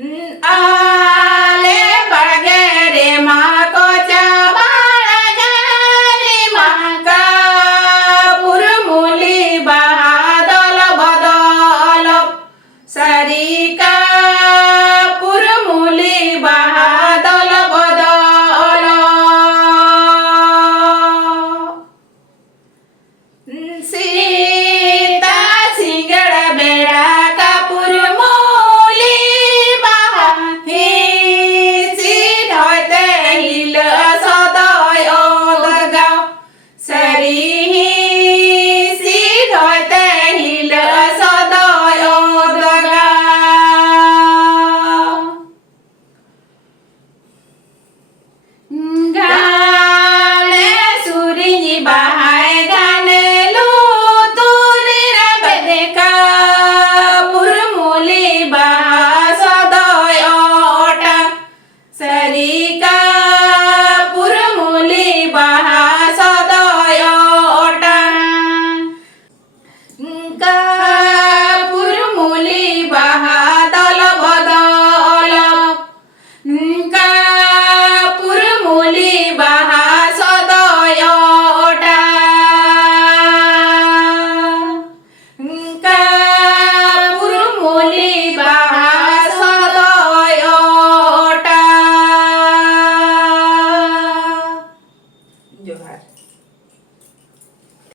आले बळगे रे माकोच्या बाळगे रे माका पुरमुली बहादल बदल सरिका पुरमुली बहादल बदल सीता सिंगड़ बेड़ा का पुरमुली बहा ही सीध होते हिल सदय ओदगाव सरी सीध होते हिल सदय ओदगाव गाने सुरिनी बाहाय गाने लुतुनी रबेका पुरमुली बहा सदय ओटा सरिका पुरमुली बहा सदय ओटा